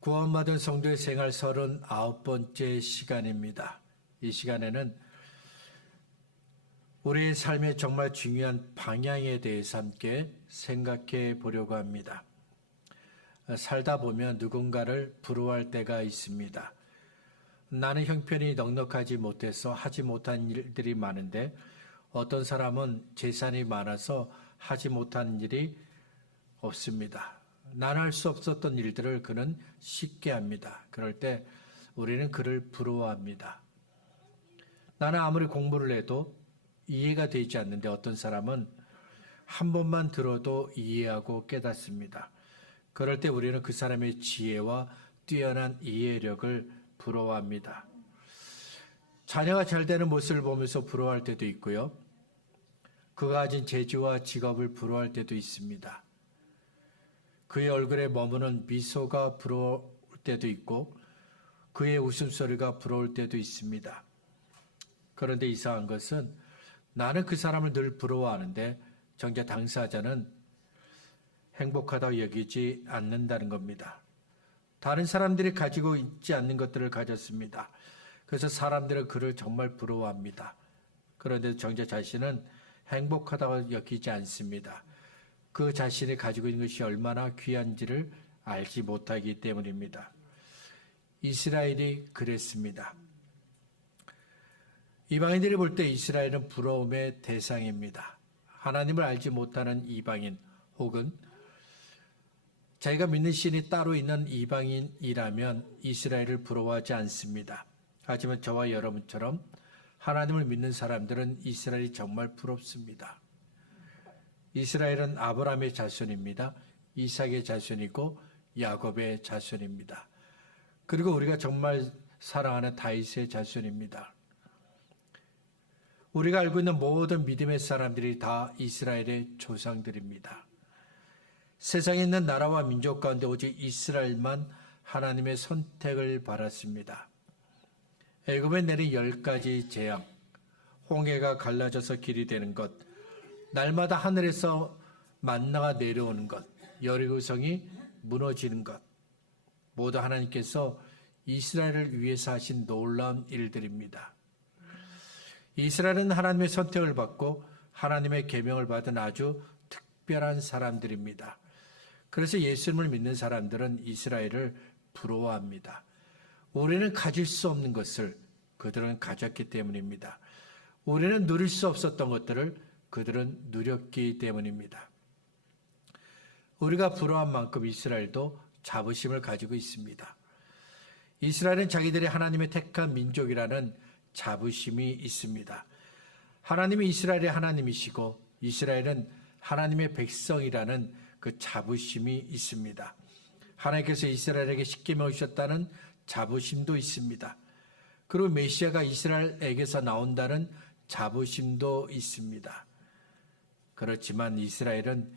구원받은 성도의 생활 39번째 시간입니다. 이 시간에는 우리의 삶의 정말 중요한 방향에 대해서 함께 생각해 보려고 합니다. 살다 보면 누군가를 부러워할 때가 있습니다. 나는 형편이 넉넉하지 못해서 하지 못한 일들이 많은데 어떤 사람은 재산이 많아서 하지 못한 일이 없습니다. 나는 할 수 없었던 일들을 그는 쉽게 합니다. 그럴 때 우리는 그를 부러워합니다. 나는 아무리 공부를 해도 이해가 되지 않는데 어떤 사람은 한 번만 들어도 이해하고 깨닫습니다. 그럴 때 우리는 그 사람의 지혜와 뛰어난 이해력을 부러워합니다. 자녀가 잘 되는 모습을 보면서 부러워할 때도 있고요. 그가 가진 재주와 직업을 부러워할 때도 있습니다. 그의 얼굴에 머무는 미소가 부러울 때도 있고 그의 웃음소리가 부러울 때도 있습니다. 그런데 이상한 것은 나는 그 사람을 늘 부러워하는데 정작 당사자는 행복하다고 여기지 않는다는 겁니다. 다른 사람들이 가지고 있지 않는 것들을 가졌습니다. 그래서 사람들은 그를 정말 부러워합니다. 그런데 정작 자신은 행복하다고 여기지 않습니다. 그 자신이 가지고 있는 것이 얼마나 귀한지를 알지 못하기 때문입니다. 이스라엘이 그랬습니다. 이방인들이 볼 때 이스라엘은 부러움의 대상입니다. 하나님을 알지 못하는 이방인 혹은 자기가 믿는 신이 따로 있는 이방인이라면 이스라엘을 부러워하지 않습니다. 하지만 저와 여러분처럼 하나님을 믿는 사람들은 이스라엘이 정말 부럽습니다. 이스라엘은 아브라함의 자손입니다. 이삭의 자손이고 야곱의 자손입니다. 그리고 우리가 정말 사랑하는 다윗의 자손입니다. 우리가 알고 있는 모든 믿음의 사람들이 다 이스라엘의 조상들입니다. 세상에 있는 나라와 민족 가운데 오직 이스라엘만 하나님의 선택을 받았습니다. 애굽에 내린 10가지 재앙, 홍해가 갈라져서 길이 되는 것, 날마다 하늘에서 만나가 내려오는 것, 여리고성이 무너지는 것, 모두 하나님께서 이스라엘을 위해서 하신 놀라운 일들입니다. 이스라엘은 하나님의 선택을 받고 하나님의 계명을 받은 아주 특별한 사람들입니다. 그래서 예수님을 믿는 사람들은 이스라엘을 부러워합니다. 우리는 가질 수 없는 것을 그들은 가졌기 때문입니다. 우리는 누릴 수 없었던 것들을 그들은 누렸기 때문입니다. 우리가 부러워한 만큼 이스라엘도 자부심을 가지고 있습니다. 이스라엘은 자기들이 하나님의 택한 민족이라는 자부심이 있습니다. 하나님이 이스라엘의 하나님이시고 이스라엘은 하나님의 백성이라는 그 자부심이 있습니다. 하나님께서 이스라엘에게 십계명을 주셨다는 자부심도 있습니다. 그리고 메시아가 이스라엘에게서 나온다는 자부심도 있습니다. 그렇지만 이스라엘은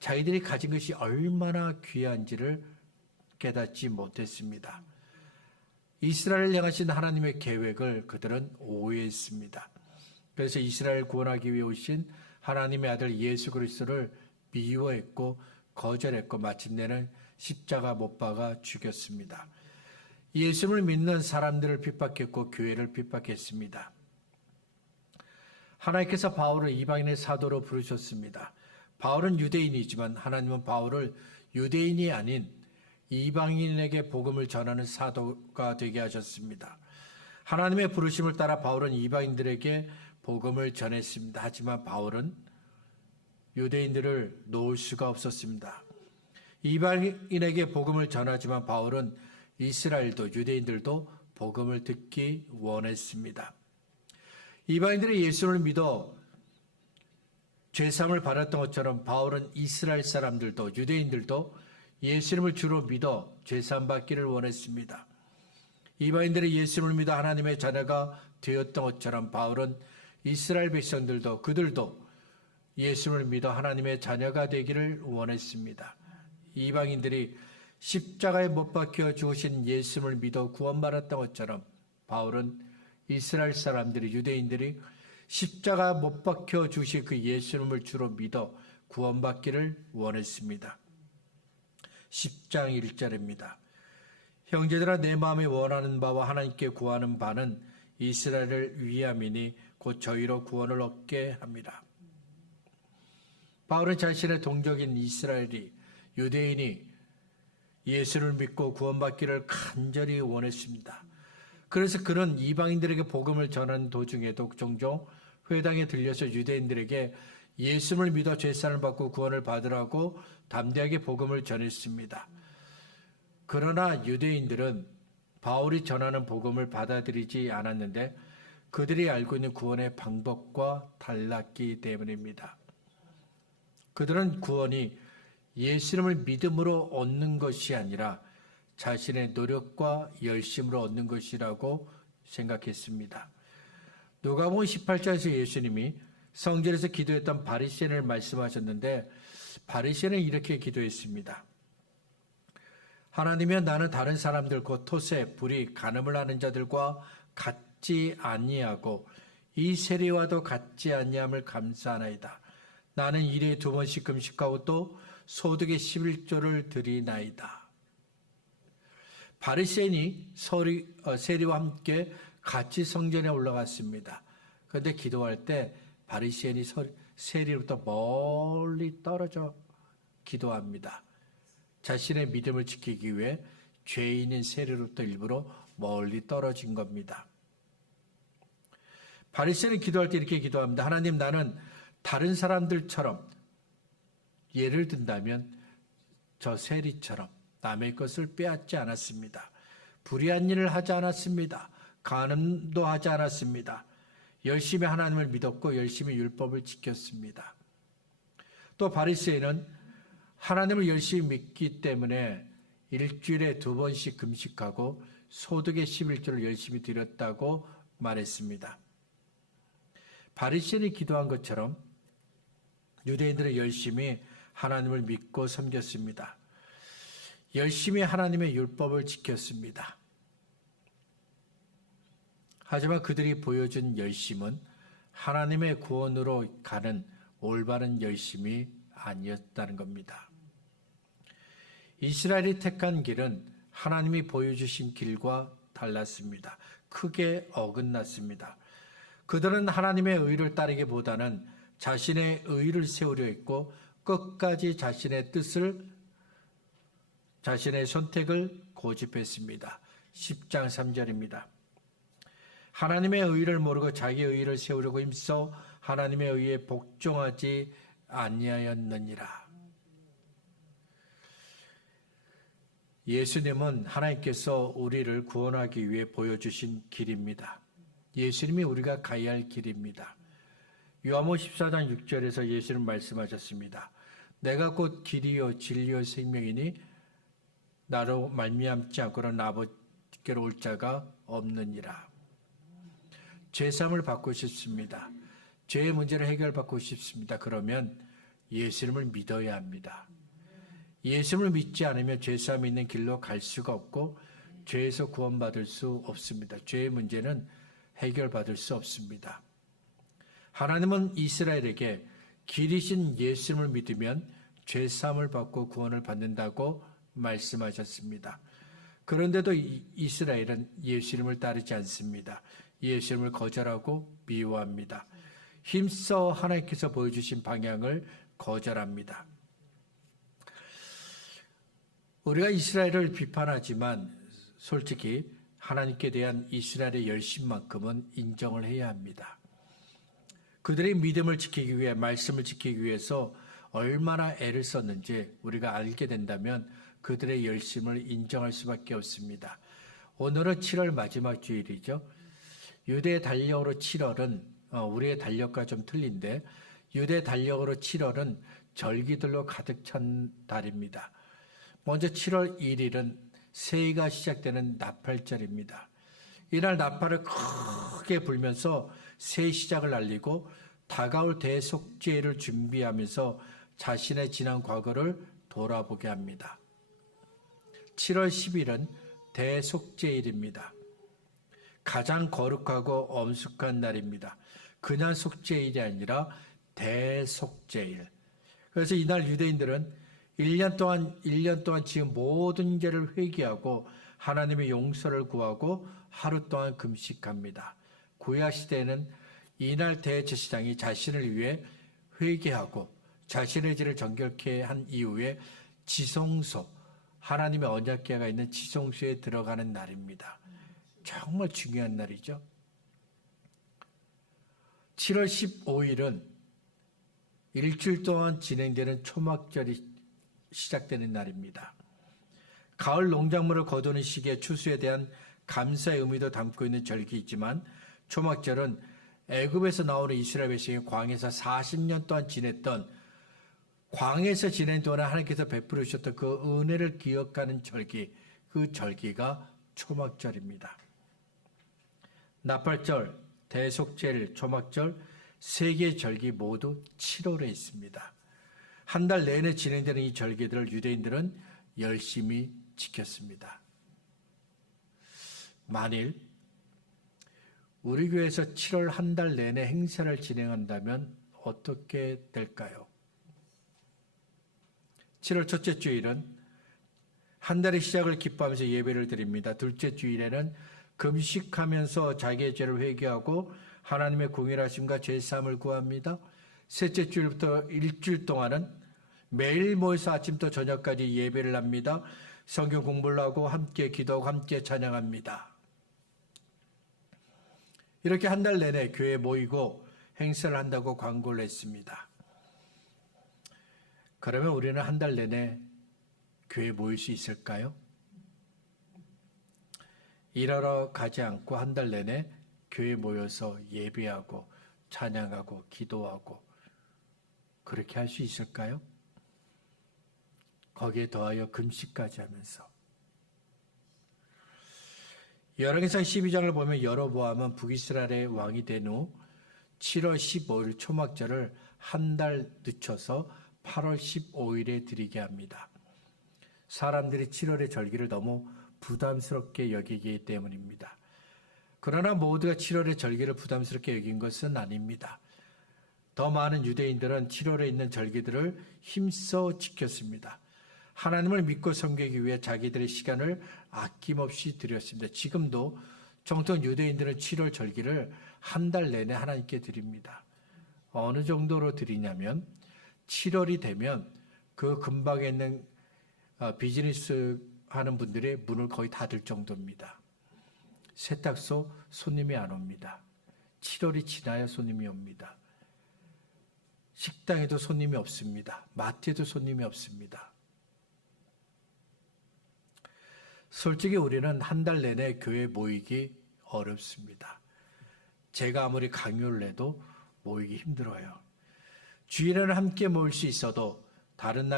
자기들이 가진 것이 얼마나 귀한지를 깨닫지 못했습니다. 이스라엘을 향하신 하나님의 계획을 그들은 오해했습니다. 그래서 이스라엘 구원하기 위해 오신 하나님의 아들 예수 그리스도를 미워했고 거절했고 마침내는 십자가 못 박아 죽였습니다. 예수를 믿는 사람들을 핍박했고 교회를 핍박했습니다. 하나님께서 바울을 이방인의 사도로 부르셨습니다. 바울은 유대인이지만 하나님은 바울을 유대인이 아닌 이방인에게 복음을 전하는 사도가 되게 하셨습니다. 하나님의 부르심을 따라 바울은 이방인들에게 복음을 전했습니다. 하지만 바울은 유대인들을 놓을 수가 없었습니다. 이방인에게 복음을 전하지만 바울은 이스라엘도 유대인들도 복음을 듣기 원했습니다. 이방인들이 예수를 믿어 죄사함을 받았던 것처럼 바울은 이스라엘 사람들도 유대인들도 예수님을 주로 믿어 죄사함 받기를 원했습니다. 이방인들이 예수님을 믿어 하나님의 자녀가 되었던 것처럼 바울은 이스라엘 백성들도 그들도 예수님을 믿어 하나님의 자녀가 되기를 원했습니다. 이방인들이 십자가에 못 박혀 죽으신 예수님을 믿어 구원받았던 것처럼 바울은 이스라엘 사람들이 유대인들이 십자가 못 박혀 주신 그 예수님을 주로 믿어 구원받기를 원했습니다. 10장 1절입니다. 형제들아, 내 마음이 원하는 바와 하나님께 구하는 바는 이스라엘을 위함이니 곧 저희로 구원을 얻게 함이라. 바울은 자신의 동족인 이스라엘이, 유대인이 예수를 믿고 구원받기를 간절히 원했습니다. 그래서 그는 이방인들에게 복음을 전하는 도중에도 종종 회당에 들려서 유대인들에게 예수를 믿어 죄사함을 받고 구원을 받으라고 담대하게 복음을 전했습니다. 그러나 유대인들은 바울이 전하는 복음을 받아들이지 않았는데 그들이 알고 있는 구원의 방법과 달랐기 때문입니다. 그들은 구원이 예수님을 믿음으로 얻는 것이 아니라 자신의 노력과 열심으로 얻는 것이라고 생각했습니다. 누가복음 18장에서 예수님이 성전에서 기도했던 바리새인을 말씀하셨는데 바리새인은 이렇게 기도했습니다. 하나님이여, 나는 다른 사람들 곧 토세, 불의, 간음을 하는 자들과 같지 아니하고 이 세리와도 같지 아니함을 감사하나이다. 나는 일에 2번씩 금식하고 또 소득의 11조를 드리나이다. 바리새인이 세리와 함께 같이 성전에 올라갔습니다. 그런데 기도할 때 바리새인이 세리로부터 멀리 떨어져 기도합니다. 자신의 믿음을 지키기 위해 죄인인 세리로부터 일부러 멀리 떨어진 겁니다. 바리새인이 기도할 때 이렇게 기도합니다. 하나님, 나는 다른 사람들처럼, 예를 든다면 저 세리처럼 남의 것을 빼앗지 않았습니다. 불의한 일을 하지 않았습니다. 간음도 하지 않았습니다. 열심히 하나님을 믿었고 열심히 율법을 지켰습니다. 또 바리새인은 하나님을 열심히 믿기 때문에 일주일에 2번씩 금식하고 소득의 11조를 열심히 드렸다고 말했습니다. 바리새인이 기도한 것처럼 유대인들은 열심히 하나님을 믿고 섬겼습니다. 열심히 하나님의 율법을 지켰습니다. 하지만 그들이 보여준 열심은 하나님의 구원으로 가는 올바른 열심이 아니었다는 겁니다. 이스라엘이 택한 길은 하나님이 보여주신 길과 달랐습니다. 크게 어긋났습니다. 그들은 하나님의 의를 따르기보다는 자신의 의를 세우려 했고 끝까지 자신의 뜻을, 자신의 선택을 고집했습니다. 10장 3절입니다. 하나님의 의를 모르고 자기의 의를 세우려고 힘써 하나님의 의에 복종하지 아니하였느니라. 예수님은 하나님께서 우리를 구원하기 위해 보여주신 길입니다. 예수님이 우리가 가야 할 길입니다. 요한복음 14장 6절에서 예수님 말씀하셨습니다. 내가 곧 길이요 진리요 생명이니 나로 말미암지 않고는 아버지께로 올 자가 없느니라. 죄사함을 받고 싶습니다. 죄의 문제를 해결받고 싶습니다. 그러면 예수님을 믿어야 합니다. 예수님을 믿지 않으면 죄사함 있는 길로 갈 수가 없고 죄에서 구원받을 수 없습니다. 죄의 문제는 해결받을 수 없습니다. 하나님은 이스라엘에게 길이신 예수님을 믿으면 죄사함을 받고 구원을 받는다고 말씀하셨습니다. 그런데도 이스라엘은 예수님을 따르지 않습니다. 예수님을 거절하고 미워합니다. 힘써 하나님께서 보여주신 방향을 거절합니다. 우리가 이스라엘을 비판하지만 솔직히 하나님께 대한 이스라엘의 열심만큼은 인정을 해야 합니다. 그들의 믿음을 지키기 위해, 말씀을 지키기 위해서 얼마나 애를 썼는지 우리가 알게 된다면 그들의 열심을 인정할 수밖에 없습니다. 오늘은 7월 마지막 주일이죠. 유대 달력으로 7월은 우리의 달력과 좀 틀린데 유대 달력으로 7월은 절기들로 가득 찬 달입니다. 먼저 7월 1일은 새해가 시작되는 나팔절입니다. 이날 나팔을 크게 불면서 새해 시작을 알리고 다가올 대속죄를 준비하면서 자신의 지난 과거를 돌아보게 합니다. 7월 10일은 대속죄일입니다. 가장 거룩하고 엄숙한 날입니다. 그냥 속죄일이 아니라 대속죄일. 그래서 이날 유대인들은 1년 동안 지은 모든 죄를 회개하고 하나님의 용서를 구하고 하루 동안 금식합니다. 구약 시대에는 이날 대제사장이 자신을 위해 회개하고 자신의 죄를 정결케 한 이후에 지성소, 하나님의 언약궤가 있는 지성소에 들어가는 날입니다. 정말 중요한 날이죠. 7월 15일은 일주일 동안 진행되는 초막절이 시작되는 날입니다. 가을 농작물을 거두는 시기에 추수에 대한 감사의 의미도 담고 있는 절기이지만 초막절은 애굽에서 나오는 이스라엘 백성이 광야에서 40년 동안 지냈던 광야에서 지낸 동안에 하나님께서 베풀어 주셨던 그 은혜를 기억하는 절기, 그 절기가 초막절입니다. 나팔절, 대속절, 초막절 세 개의 절기 모두 7월에 있습니다. 한 달 내내 진행되는 이 절기들을 유대인들은 열심히 지켰습니다. 만일 우리 교회에서 7월 한 달 내내 행사를 진행한다면 어떻게 될까요? 7월 첫째 주일은 한 달의 시작을 기뻐하면서 예배를 드립니다. 둘째 주일에는 금식하면서 자기의 죄를 회개하고 하나님의 공의하심과 죄사함을 구합니다. 셋째 주일부터 일주일 동안은 매일 모여서 아침부터 저녁까지 예배를 합니다. 성경 공부를 하고 함께 기도하고 함께 찬양합니다. 이렇게 한 달 내내 교회에 모이고 행사를 한다고 광고를 했습니다. 그러면 우리는 한 달 내내 교회에 모일 수 있을까요? 일하러 가지 않고 한 달 내내 교회에 모여서 예배하고 찬양하고 기도하고 그렇게 할 수 있을까요? 거기에 더하여 금식까지 하면서. 열왕기상 12장을 보면 여로보암은 북이스라엘의 왕이 된 후 7월 15일 초막절을 한 달 늦춰서 8월 15일에 드리게 합니다. 사람들이 7월의 절기를 너무 부담스럽게 여기기 때문입니다. 그러나 모두가 7월의 절기를 부담스럽게 여긴 것은 아닙니다. 더 많은 유대인들은 7월에 있는 절기들을 힘써 지켰습니다. 하나님을 믿고 섬기기 위해 자기들의 시간을 아낌없이 드렸습니다. 지금도 정통 유대인들은 7월 절기를 한 달 내내 하나님께 드립니다. 어느 정도로 드리냐면 7월이 되면 그 근방에 있는 비즈니스 하는 분들의 문을 거의 닫을 정도입니다. 세탁소 손님이 안 옵니다. 7월이 지나야 손님이 옵니다. 식당에도 손님이 없습니다. 마트에도 손님이 없습니다. 솔직히 우리는 한 달 내내 교회에 모이기 어렵습니다. 제가 아무리 강요를 해도 모이기 힘들어요. 주일에는 함께 모일 수 있어도 다른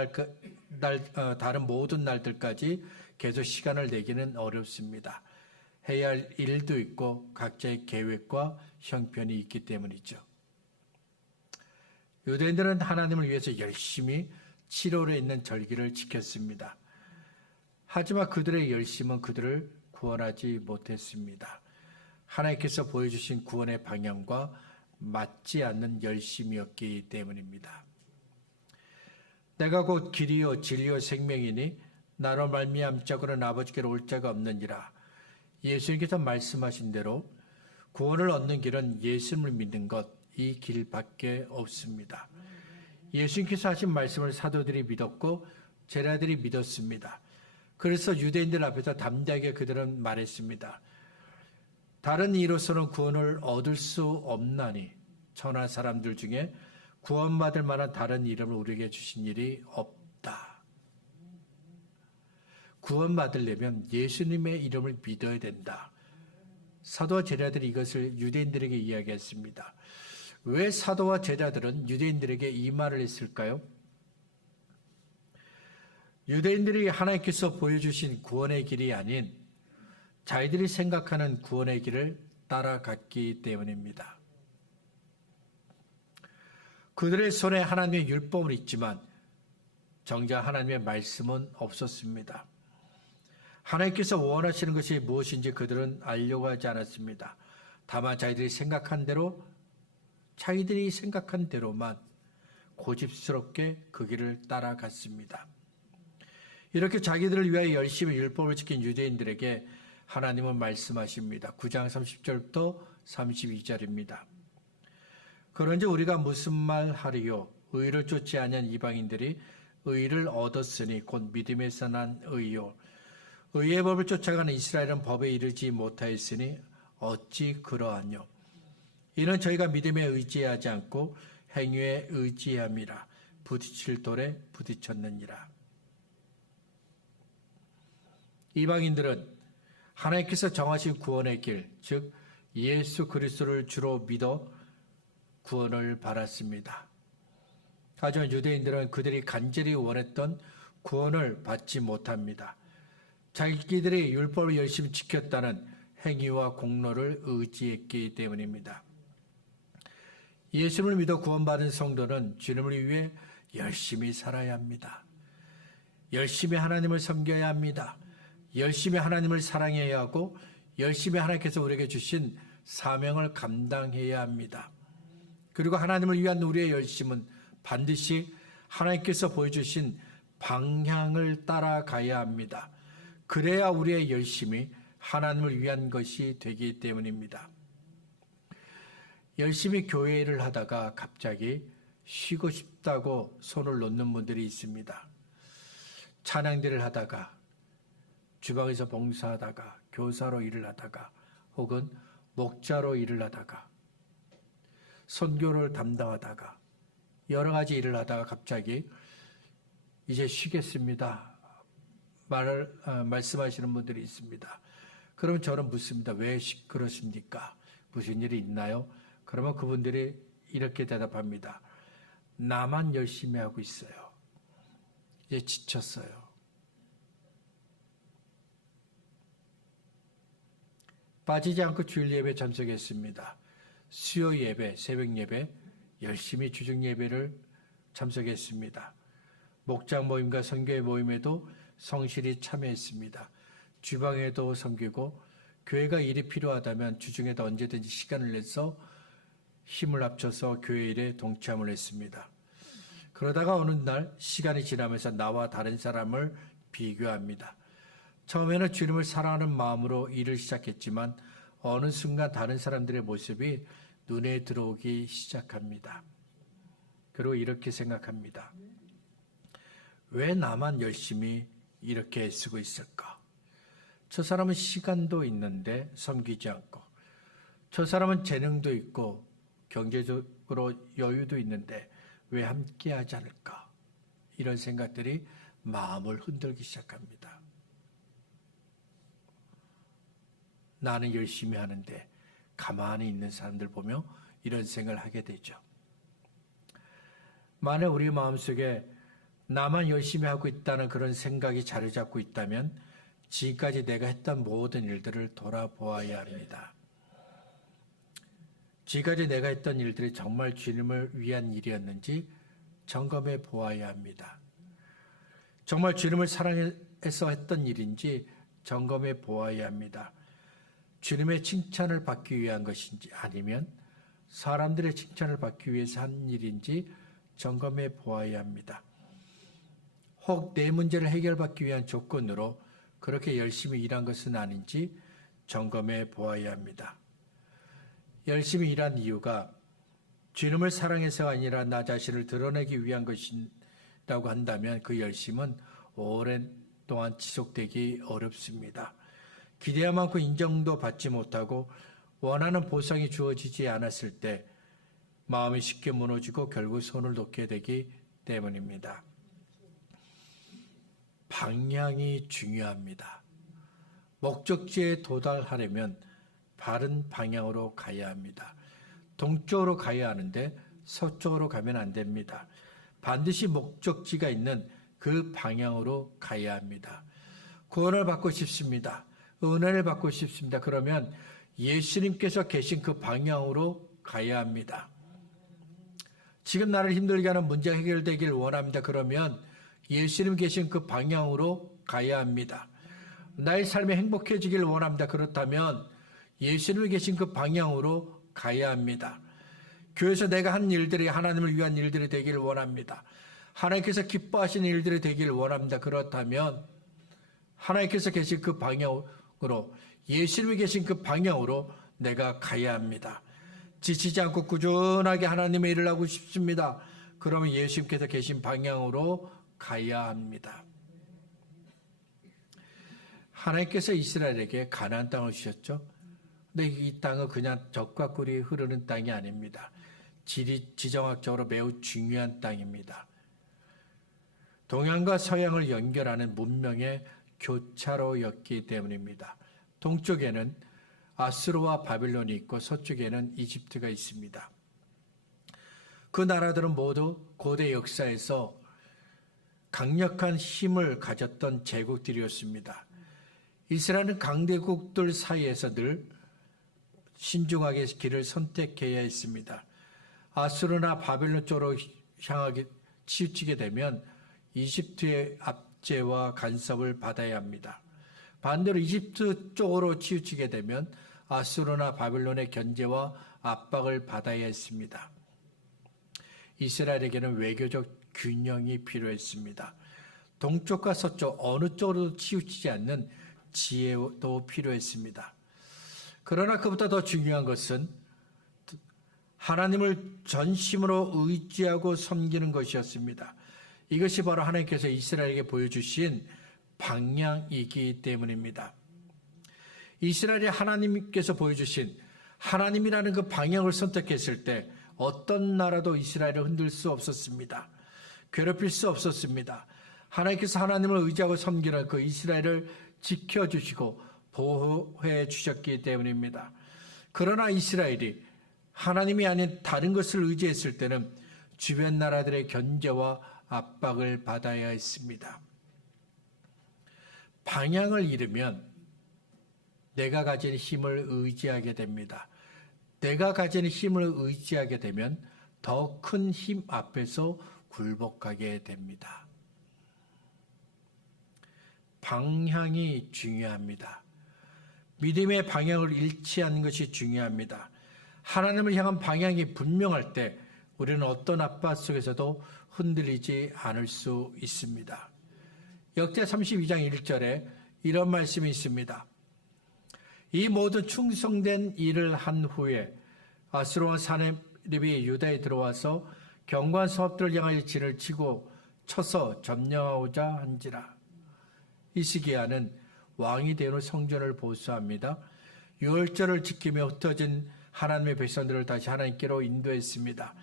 모든 날들까지 계속 시간을 내기는 어렵습니다. 해야 할 일도 있고 각자의 계획과 형편이 있기 때문이죠. 유대인들은 하나님을 위해서 열심히 7월에 있는 절기를 지켰습니다. 하지만 그들의 열심은 그들을 구원하지 못했습니다. 하나님께서 보여주신 구원의 방향과 맞지 않는 열심이었기 때문입니다. 내가 곧 길이요 진리요 생명이니 나로 말미암 자고는 아버지께로 올 자가 없느니라. 예수님께서 말씀하신 대로 구원을 얻는 길은 예수님을 믿는 것, 이 길밖에 없습니다. 예수님께서 하신 말씀을 사도들이 믿었고 제자들이 믿었습니다. 그래서 유대인들 앞에서 담대하게 그들은 말했습니다. 다른 이로서는 구원을 얻을 수 없나니 천하 사람들 중에 구원받을 만한 다른 이름을 우리에게 주신 일이 없다. 구원받으려면 예수님의 이름을 믿어야 된다. 사도와 제자들이 이것을 유대인들에게 이야기했습니다. 왜 사도와 제자들은 유대인들에게 이 말을 했을까요? 유대인들이 하나님께서 보여주신 구원의 길이 아닌 자기들이 생각하는 구원의 길을 따라갔기 때문입니다. 그들의 손에 하나님의 율법은 있지만 정작 하나님의 말씀은 없었습니다. 하나님께서 원하시는 것이 무엇인지 그들은 알려고 하지 않았습니다. 다만 자기들이 생각한 대로만 고집스럽게 그 길을 따라갔습니다. 이렇게 자기들을 위하여 열심히 율법을 지킨 유대인들에게 하나님은 말씀하십니다. 9장 30절부터 32절입니다. 그런지 우리가 무슨 말 하리요? 의를 쫓지 아니한 이방인들이 의를 얻었으니 곧 믿음에서 난 의요. 의의 법을 쫓아가는 이스라엘은 법에 이르지 못하였으니 어찌 그러하뇨? 이는 저희가 믿음에 의지하지 않고 행위에 의지함이라. 부딪힐 돌에 부딪혔느니라. 이방인들은 하나님께서 정하신 구원의 길, 즉 예수 그리스도를 주로 믿어 구원을 받았습니다. 하지만 유대인들은 그들이 간절히 원했던 구원을 받지 못합니다. 자기들이 율법을 열심히 지켰다는 행위와 공로를 의지했기 때문입니다. 예수를 믿어 구원받은 성도는 주님을 위해 열심히 살아야 합니다. 열심히 하나님을 섬겨야 합니다. 열심히 하나님을 사랑해야 하고 열심히 하나님께서 우리에게 주신 사명을 감당해야 합니다. 그리고 하나님을 위한 우리의 열심은 반드시 하나님께서 보여주신 방향을 따라가야 합니다. 그래야 우리의 열심이 하나님을 위한 것이 되기 때문입니다. 열심히 교회 일을 하다가 갑자기 쉬고 싶다고 손을 놓는 분들이 있습니다. 찬양대를 하다가, 주방에서 봉사하다가, 교사로 일을 하다가, 혹은 목자로 일을 하다가, 선교를 담당하다가, 여러 가지 일을 하다가 갑자기 이제 쉬겠습니다 말씀하시는 분들이 있습니다. 그럼 저는 묻습니다. 왜 그러십니까? 무슨 일이 있나요? 그러면 그분들이 이렇게 대답합니다. 나만 열심히 하고 있어요. 이제 지쳤어요. 빠지지 않고 주일 예배 참석했습니다. 수요 예배, 새벽 예배, 열심히 주중 예배를 참석했습니다. 목장 모임과 선교회 모임에도 성실히 참여했습니다. 주방에도 섬기고 교회가 일이 필요하다면 주중에도 언제든지 시간을 내서 힘을 합쳐서 교회 일에 동참을 했습니다. 그러다가 어느 날 시간이 지나면서 나와 다른 사람을 비교합니다. 처음에는 주님을 사랑하는 마음으로 일을 시작했지만 어느 순간 다른 사람들의 모습이 눈에 들어오기 시작합니다. 그리고 이렇게 생각합니다. 왜 나만 열심히 이렇게 애쓰고 있을까? 저 사람은 시간도 있는데 섬기지 않고, 저 사람은 재능도 있고 경제적으로 여유도 있는데 왜 함께하지 않을까? 이런 생각들이 마음을 흔들기 시작합니다. 나는 열심히 하는데 가만히 있는 사람들 보며 이런 생각을 하게 되죠. 만약 우리 마음속에 나만 열심히 하고 있다는 그런 생각이 자리 잡고 있다면 지금까지 내가 했던 모든 일들을 돌아보아야 합니다. 지금까지 내가 했던 일들이 정말 주님을 위한 일이었는지 점검해 보아야 합니다. 정말 주님을 사랑해서 했던 일인지 점검해 보아야 합니다. 주님의 칭찬을 받기 위한 것인지 아니면 사람들의 칭찬을 받기 위해서 한 일인지 점검해 보아야 합니다. 혹 내 문제를 해결받기 위한 조건으로 그렇게 열심히 일한 것은 아닌지 점검해 보아야 합니다. 열심히 일한 이유가 주님을 사랑해서가 아니라 나 자신을 드러내기 위한 것이라고 한다면 그 열심은 오랜 동안 지속되기 어렵습니다. 기대한 만큼 인정도 받지 못하고 원하는 보상이 주어지지 않았을 때 마음이 쉽게 무너지고 결국 손을 놓게 되기 때문입니다. 방향이 중요합니다. 목적지에 도달하려면 바른 방향으로 가야 합니다. 동쪽으로 가야 하는데 서쪽으로 가면 안 됩니다. 반드시 목적지가 있는 그 방향으로 가야 합니다. 구원을 받고 싶습니다. 은혜를 받고 싶습니다. 그러면 예수님께서 계신 그 방향으로 가야 합니다. 지금 나를 힘들게 하는 문제가 해결되길 원합니다. 그러면 예수님 계신 그 방향으로 가야 합니다. 나의 삶이 행복해지길 원합니다. 그렇다면 예수님 계신 그 방향으로 가야 합니다. 교회에서 내가 한 일들이 하나님을 위한 일들이 되길 원합니다. 하나님께서 기뻐하시는 일들이 되길 원합니다. 그렇다면 하나님께서 계신 그 방향으로, 예수님이 계신 그 방향으로 내가 가야 합니다. 지치지 않고 꾸준하게 하나님의 일을 하고 싶습니다. 그러면 예수님께서 계신 방향으로 가야 합니다. 하나님께서 이스라엘에게 가나안 땅을 주셨죠. 근데 이 땅은 그냥 젖과 꿀이 흐르는 땅이 아닙니다. 지정학적으로 매우 중요한 땅입니다. 동양과 서양을 연결하는 문명의 교차로였기 때문입니다. 동쪽에는 아수르와 바빌론이 있고 서쪽에는 이집트가 있습니다. 그 나라들은 모두 고대 역사에서 강력한 힘을 가졌던 제국들이었습니다. 이스라엘은 강대국들 사이에서 늘 신중하게 길을 선택해야 했습니다. 아수르나 바빌론 쪽으로 향하게 치우치게 되면 이집트의 압제와 간섭을 받아야 합니다. 반대로 이집트 쪽으로 치우치게 되면 아수르나 바빌론의 견제와 압박을 받아야 했습니다. 이스라엘에게는 외교적 균형이 필요했습니다. 동쪽과 서쪽 어느 쪽으로도 치우치지 않는 지혜도 필요했습니다. 그러나 그보다 더 중요한 것은 하나님을 전심으로 의지하고 섬기는 것이었습니다. 이것이 바로 하나님께서 이스라엘에게 보여주신 방향이기 때문입니다. 이스라엘이 하나님께서 보여주신 하나님이라는 그 방향을 선택했을 때 어떤 나라도 이스라엘을 흔들 수 없었습니다. 괴롭힐 수 없었습니다. 하나님께서 하나님을 의지하고 섬기는 그 이스라엘을 지켜주시고 보호해 주셨기 때문입니다. 그러나 이스라엘이 하나님이 아닌 다른 것을 의지했을 때는 주변 나라들의 견제와 압박을 받아야 했습니다. 방향을 잃으면 내가 가진 힘을 의지하게 됩니다. 내가 가진 힘을 의지하게 되면 더 큰 힘 앞에서 굴복하게 됩니다. 방향이 중요합니다. 믿음의 방향을 잃지 않는 것이 중요합니다. 하나님을 향한 방향이 분명할 때 우리는 어떤 압박 속에서도 흔들리지 않을 수 있습니다. 역대 32장 1절에 이런 말씀이 있습니다. 이 모든 충성된 일을 한 후에 아수르와 사네립이 유다에 들어와서 견고한 성읍들을 향하여 진을 치고 쳐서 점령하고자 한지라. 히스기야는 왕이 된 후 성전을 보수합니다. 유월절을 지키며 흩어진 하나님의 백성들을 다시 하나님께로 인도했습니다.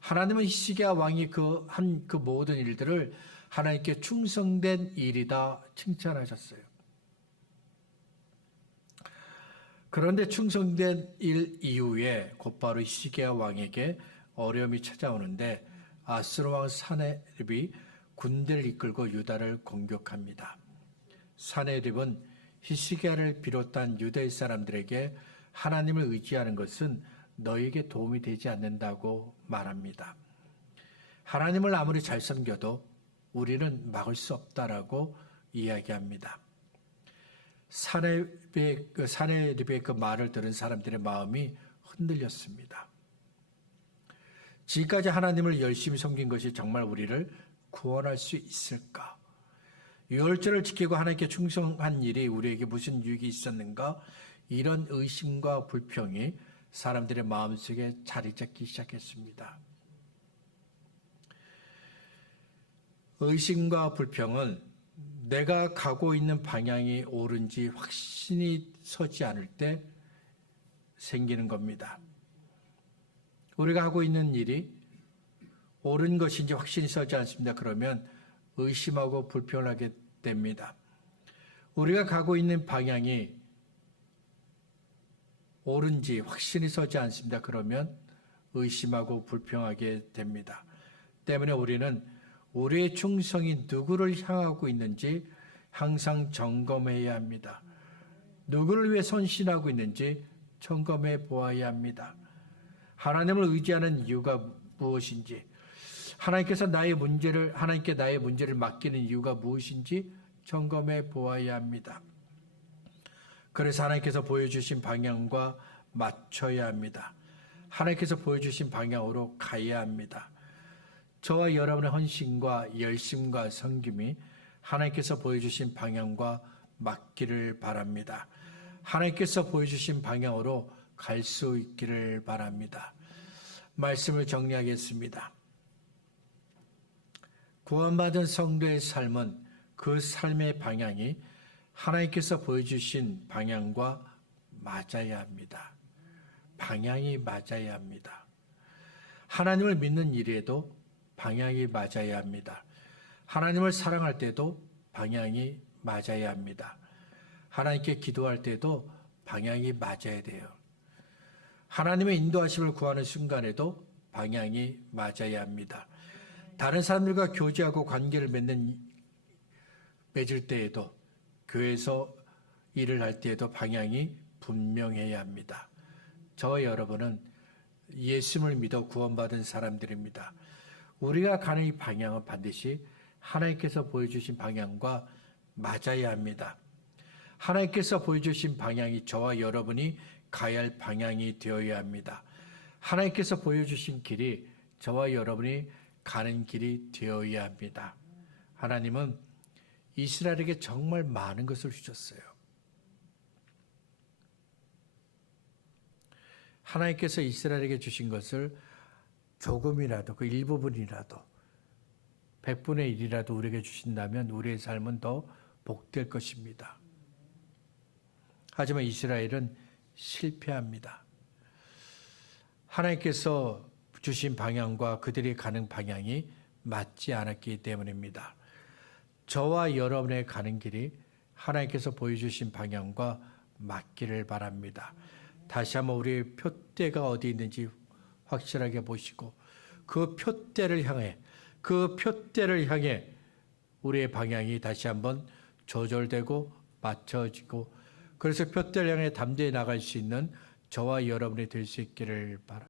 하나님은 히스기야 왕이 한 그 모든 일들을 하나님께 충성된 일이다 칭찬하셨어요. 그런데 충성된 일 이후에 곧바로 히스기야 왕에게 어려움이 찾아오는데 아수르 왕 사네립이 군대를 이끌고 유다를 공격합니다. 사네립은 히스기야를 비롯한 유다의 사람들에게 하나님을 의지하는 것은 너에게 도움이 되지 않는다고 말합니다. 하나님을 아무리 잘 섬겨도 우리는 막을 수 없다라고 이야기합니다. 사네립의 그 말을 들은 사람들의 마음이 흔들렸습니다. 지금까지 하나님을 열심히 섬긴 것이 정말 우리를 구원할 수 있을까? 유월절을 지키고 하나님께 충성한 일이 우리에게 무슨 유익이 있었는가? 이런 의심과 불평이 사람들의 마음속에 자리 잡기 시작했습니다. 의심과 불평은 내가 가고 있는 방향이 옳은지 확신이 서지 않을 때 생기는 겁니다. 우리가 하고 있는 일이 옳은 것인지 확신이 서지 않습니다. 그러면 의심하고 불평을 하게 됩니다. 우리가 가고 있는 방향이 옳은지 확신이 서지 않습니다. 그러면 의심하고 불평하게 됩니다. 때문에 우리는 우리의 충성이 누구를 향하고 있는지 항상 점검해야 합니다. 누구를 위해 선신하고 있는지 점검해 보아야 합니다. 하나님을 의지하는 이유가 무엇인지, 하나님께 나의 문제를 맡기는 이유가 무엇인지 점검해 보아야 합니다. 그래서 하나님께서 보여주신 방향과 맞춰야 합니다. 하나님께서 보여주신 방향으로 가야 합니다. 저와 여러분의 헌신과 열심과 섬김이 하나님께서 보여주신 방향과 맞기를 바랍니다. 하나님께서 보여주신 방향으로 갈 수 있기를 바랍니다. 말씀을 정리하겠습니다. 구원받은 성도의 삶은 그 삶의 방향이 하나님께서 보여주신 방향과 맞아야 합니다. 방향이 맞아야 합니다. 하나님을 믿는 일에도 방향이 맞아야 합니다. 하나님을 사랑할 때도 방향이 맞아야 합니다. 하나님께 기도할 때도 방향이 맞아야 돼요. 하나님의 인도하심을 구하는 순간에도 방향이 맞아야 합니다. 다른 사람들과 교제하고 관계를 맺을 때에도, 교회에서 일을 할 때에도 방향이 분명해야 합니다. 저와 여러분은 예수를 믿어 구원받은 사람들입니다. 우리가 가는 이 방향은 반드시 하나님께서 보여주신 방향과 맞아야 합니다. 하나님께서 보여주신 방향이 저와 여러분이 가야 할 방향이 되어야 합니다. 하나님께서 보여주신 길이 저와 여러분이 가는 길이 되어야 합니다. 하나님은 이스라엘에게 정말 많은 것을 주셨어요. 하나님께서 이스라엘에게 주신 것을 조금이라도, 그 일부분이라도, 100분의 1이라도 우리에게 주신다면 우리의 삶은 더 복될 것입니다. 하지만 이스라엘은 실패합니다. 하나님께서 주신 방향과 그들이 가는 방향이 맞지 않았기 때문입니다. 저와 여러분의 가는 길이 하나님께서 보여주신 방향과 맞기를 바랍니다. 다시 한번 우리의 표대가 어디 있는지 확실하게 보시고 그 표대를 향해 우리의 방향이 다시 한번 조절되고 맞춰지고, 그래서 표대를 향해 담대히 나갈 수 있는 저와 여러분이 될 수 있기를 바랍니다.